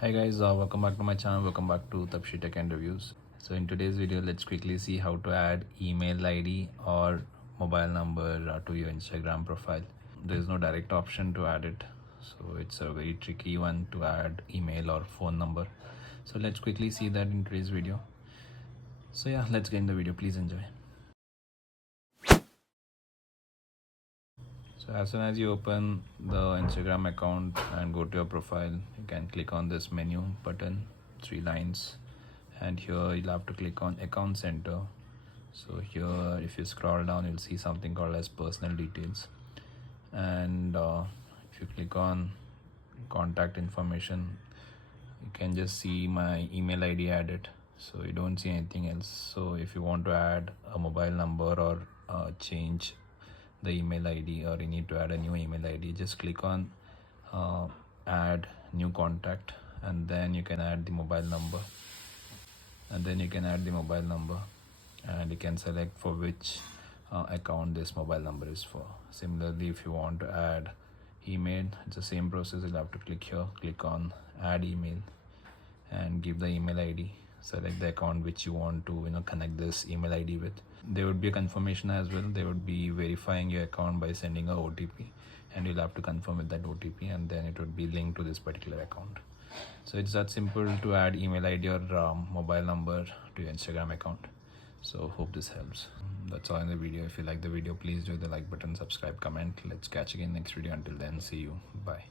Hi guys, welcome back to my channel. Welcome back to Tapshi Tech and Reviews. So in today's video, let's quickly see how to add email ID or mobile number to your Instagram profile. There is no direct option to add it, so it's a very tricky one to add email or phone number. So let's quickly see that in today's video. So yeah, let's get in the video. Please enjoy. So as soon as you open the Instagram account and go to your profile, you can click on this menu button, three lines, and here you'll have to click on account center. So here if you scroll down, you'll see something called as personal details, and if you click on contact information, you can just see my email ID added, so you don't see anything else. So if you want to add a mobile number or change the email ID, or you need to add a new email ID, just click on add new contact, and then you can add the mobile number, and you can select for which account this mobile number is for. Similarly, if you want to add email, it's the same process. You'll have to click here, click on add email, and give the email ID, select the account which you want to connect this email ID with. There would be a confirmation as well. They would be verifying your account by sending a OTP, and you'll have to confirm with that OTP, and then it would be linked to this particular account. So it's that simple to add email ID or mobile number to your Instagram account. So hope this helps. That's all in the video. If you like the video, please do the like button, subscribe, comment. Let's catch again next video. Until then, see you. Bye.